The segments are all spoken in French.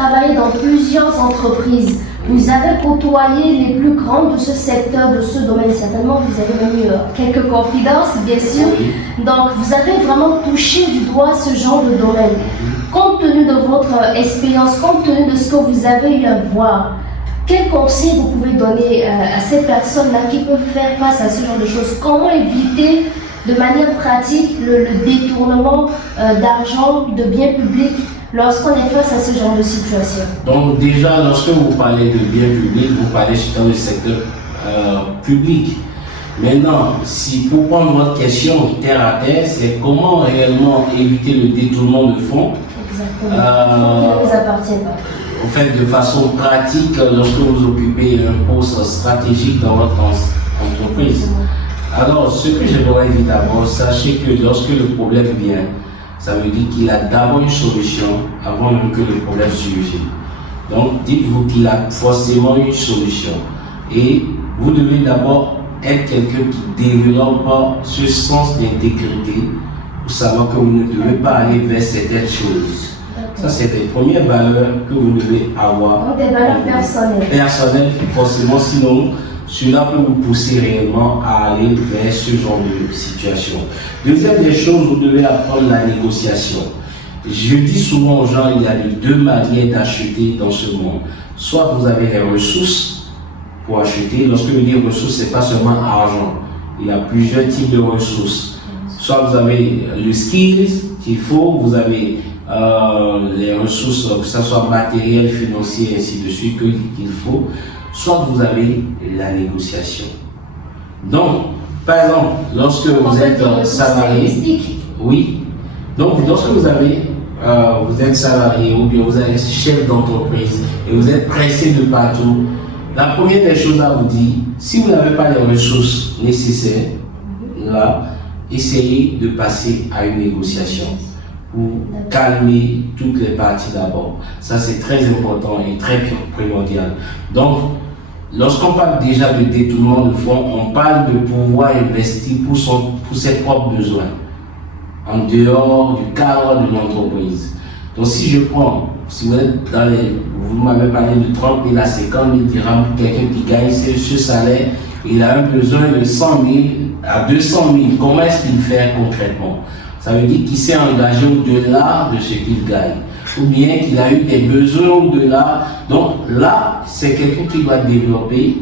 travaillé dans plusieurs entreprises. Vous avez côtoyé les plus grands de ce secteur, de ce domaine. Certainement, vous avez même eu quelques confidences, bien sûr. Donc, vous avez vraiment touché du doigt ce genre de domaine. Compte tenu de votre expérience, compte tenu de ce que vous avez eu à voir, quel conseil vous pouvez donner à ces personnes-là qui peuvent faire face à ce genre de choses? Comment éviter de manière pratique le détournement d'argent, de biens publics lorsqu'on est face à ce genre de situation? Donc déjà, lorsque vous parlez de biens publics, vous parlez dans le secteur public. Maintenant, si pour prendre votre question terre à terre, c'est comment réellement éviter le détournement de fonds. Exactement. Qui ne vous appartient pas. En fait, de façon pratique, lorsque vous occupez un poste stratégique dans votre entreprise. Alors, ce que j'aimerais dire d'abord, sachez que lorsque le problème vient, ça veut dire qu'il a d'abord une solution avant même que le problème surgisse. Donc, dites-vous qu'il a forcément une solution. Et vous devez d'abord être quelqu'un qui développe ce sens d'intégrité pour savoir que vous ne devez pas aller vers certaines choses. Ça, c'est les premières valeurs que vous devez avoir. Donc, des valeurs personnelles. Personnelles, forcément, sinon, cela peut vous pousser réellement à aller vers ce genre de situation. Deuxième des choses, vous devez apprendre la négociation. Je dis souvent aux gens, il y a deux manières d'acheter dans ce monde. Soit vous avez les ressources pour acheter. Lorsque je dis ressources, ce n'est pas seulement argent. Il y a plusieurs types de ressources. Soit vous avez le skills qu'il faut, vous avez les ressources, que ce soit matérielles, financières, ainsi de suite, qu'il faut. Soit vous avez la négociation. Donc, par exemple, lorsque vous êtes salarié, oui. Donc, lorsque vous êtes salarié ou bien vous êtes chef d'entreprise et vous êtes pressé de partout, la première des choses à vous dire, si vous n'avez pas les ressources nécessaires, là, essayez de passer à une négociation pour calmer toutes les parties d'abord. Ça, c'est très important et très primordial. Donc, lorsqu'on parle déjà de détournement de fonds, on parle de pouvoir investir pour ses propres besoins, en dehors du cadre de l'entreprise. Donc, si vous êtes dans vous m'avez parlé de 30 000 à 50 000 dirhams pour quelqu'un qui gagne ce salaire, il a un besoin de 100 000 à 200 000. Comment est-ce qu'il fait concrètement? Ça veut dire qu'il s'est engagé au-delà de ce qu'il gagne. Ou bien qu'il a eu des besoins au-delà. Donc là, c'est quelqu'un qui doit développer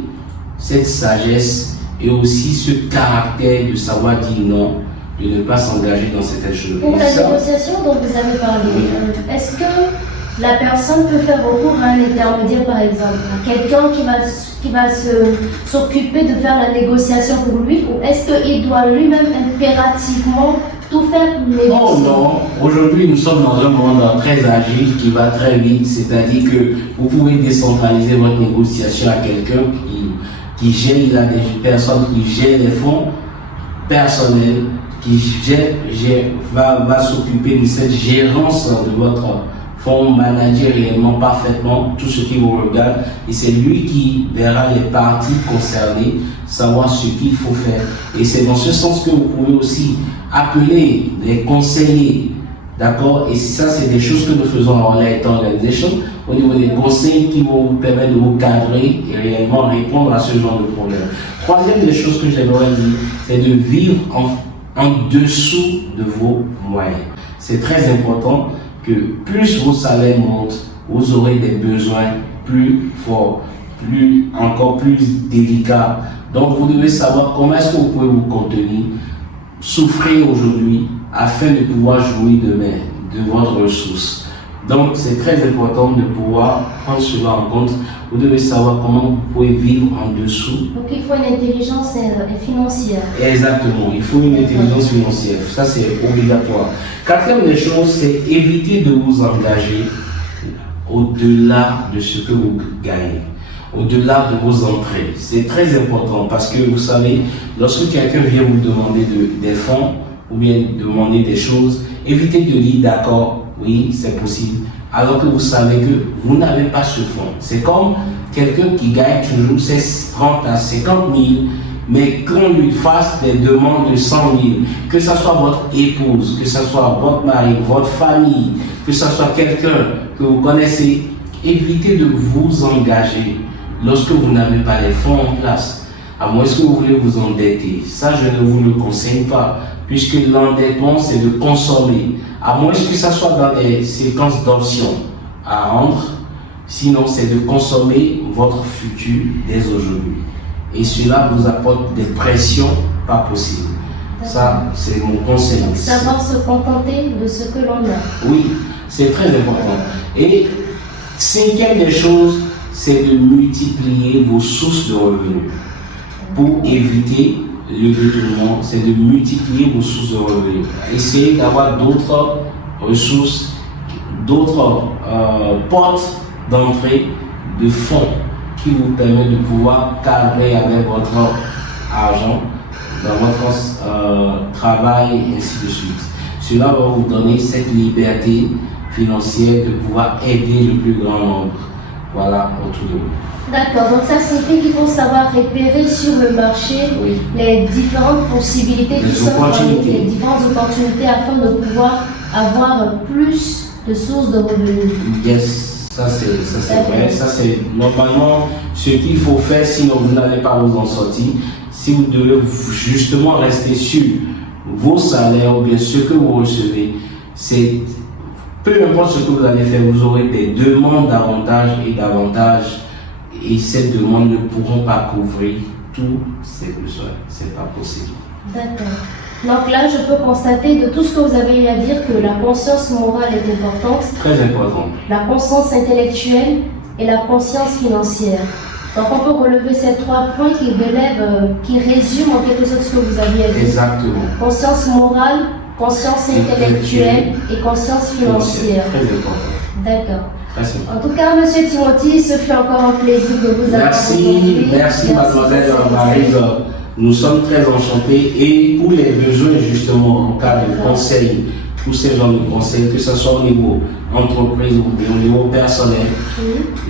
cette sagesse et aussi ce caractère de savoir dire non, de ne pas s'engager dans certaines choses. Pour la négociation dont vous avez parlé, est-ce que la personne peut faire recours à un intermédiaire, par exemple, à quelqu'un qui va s'occuper de faire la négociation pour lui, ou est-ce qu'il doit lui-même impérativement tout faire pour négocier? Oh non, aujourd'hui nous sommes dans un monde très agile qui va très vite, c'est-à-dire que vous pouvez décentraliser votre négociation à quelqu'un qui gère, il a des personnes qui gèrent les fonds personnels, qui va s'occuper de cette gérance de votre fonds, manager réellement parfaitement tout ce qui vous regarde, et c'est lui qui verra les parties concernées, savoir ce qu'il faut faire. Et c'est dans ce sens que vous pouvez aussi appeler les conseillers, d'accord? Et ça, c'est des choses que nous faisons en Light Organization, au niveau des conseils qui vont vous permettre de vous cadrer et réellement répondre à ce genre de problème. Troisième des choses que j'aimerais dire, c'est de vivre en dessous de vos moyens. C'est très important que plus vos salaires montent, vous aurez des besoins plus forts, encore plus délicats. Donc vous devez savoir comment est-ce que vous pouvez vous contenir, souffrir aujourd'hui afin de pouvoir jouir demain de votre ressource. Donc c'est très important de pouvoir prendre cela en compte. Vous devez savoir comment vous pouvez vivre en dessous. Donc il faut une intelligence financière. Exactement, il faut une intelligence financière. Ça c'est obligatoire. Quatrième des choses, c'est éviter de vous engager au-delà de ce que vous gagnez, au-delà de vos entrées. C'est très important parce que vous savez, lorsque quelqu'un vient vous demander des fonds ou bien demander des choses, évitez de dire d'accord, oui, c'est possible, alors que vous savez que vous n'avez pas ce fonds. C'est comme quelqu'un qui gagne toujours ses 30 à 50 000, mais qu'on lui fasse des demandes de 100 000, que ce soit votre épouse, que ce soit votre mari, votre famille, que ce soit quelqu'un que vous connaissez, évitez de vous engager lorsque vous n'avez pas les fonds en place. À moins que vous voulez vous endetter. Ça, je ne vous le conseille pas, puisque l'endettement, c'est de consommer. À moins que ça soit dans des séquences d'options à rendre, sinon c'est de consommer votre futur dès aujourd'hui. Et cela vous apporte des pressions pas possibles. Ça, c'est mon conseil. Savoir se contenter de ce que l'on a. Oui, c'est très important. Et cinquième des choses, c'est de multiplier vos sources de revenus. Pour éviter le détournement, c'est de multiplier vos sources de revenus. Essayez d'avoir d'autres ressources, d'autres portes d'entrée de fonds qui vous permettent de pouvoir cadrer avec votre argent dans votre travail, et ainsi de suite. Cela va vous donner cette liberté financière de pouvoir aider le plus grand nombre. Voilà, autour de vous. D'accord, donc ça signifie qu'il faut savoir repérer sur le marché les différentes possibilités qui sont fournies, les différentes opportunités afin de pouvoir avoir plus de sources de revenus. Yes, ça c'est vrai. Ça c'est normalement ce qu'il faut faire, sinon vous n'allez pas vous en sortir. Si vous devez justement rester sur vos salaires ou bien ce que vous recevez, c'est peu importe ce que vous allez faire, vous aurez des demandes davantage et davantage. Et ces demandes ne pourront pas couvrir tous ces besoins. Ce n'est pas possible. D'accord. Donc là, je peux constater de tout ce que vous avez eu à dire que la conscience morale est importante. Très importante. La conscience intellectuelle et la conscience financière. Donc on peut relever ces trois points qui relèvent, qui résument en quelque sorte ce que vous aviez à dire. Exactement. Conscience morale, conscience intellectuelle et conscience financière. Très important. D'accord. En tout cas, Monsieur Timothy, ce fut encore un plaisir de vous avoir. Merci mademoiselle Maryse. Nous sommes très enchantés et pour les besoins justement en cas de conseils, tous ces genres de conseils, que ce soit au niveau entreprise ou bien au niveau personnel,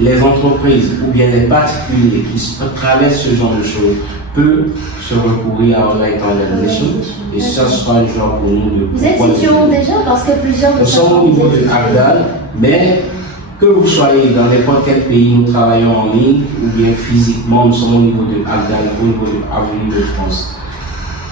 les entreprises ou bien les particuliers qui traversent ce genre de choses peuvent se recourir à All Light Organization et ça sera un jour pour nous de. Vous êtes situé où déjà? Parce que plusieurs. Nous sommes au niveau de Agdal, mais que vous soyez dans n'importe quel pays, nous travaillons en ligne ou bien physiquement, nous sommes au niveau de Agdal, au niveau de l'Avenue de France.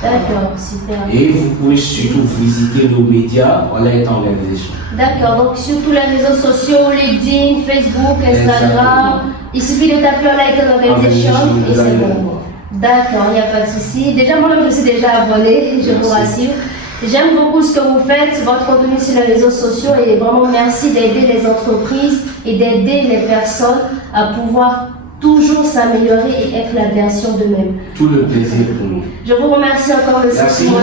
D'accord, super. Et vous pouvez surtout visiter nos médias, All Light Organization. D'accord, donc sur tous les réseaux sociaux, LinkedIn, Facebook, Instagram, il suffit de taper All Light Organization et c'est bon. D'accord, il n'y a pas de souci. Déjà, moi-même, je suis déjà abonné, je vous rassure. J'aime beaucoup ce que vous faites, votre contenu sur les réseaux sociaux et vraiment merci d'aider les entreprises et d'aider les personnes à pouvoir toujours s'améliorer et être la version d'eux-mêmes. Tout le plaisir pour nous. Je vous remercie encore, monsieur. Merci. Simon.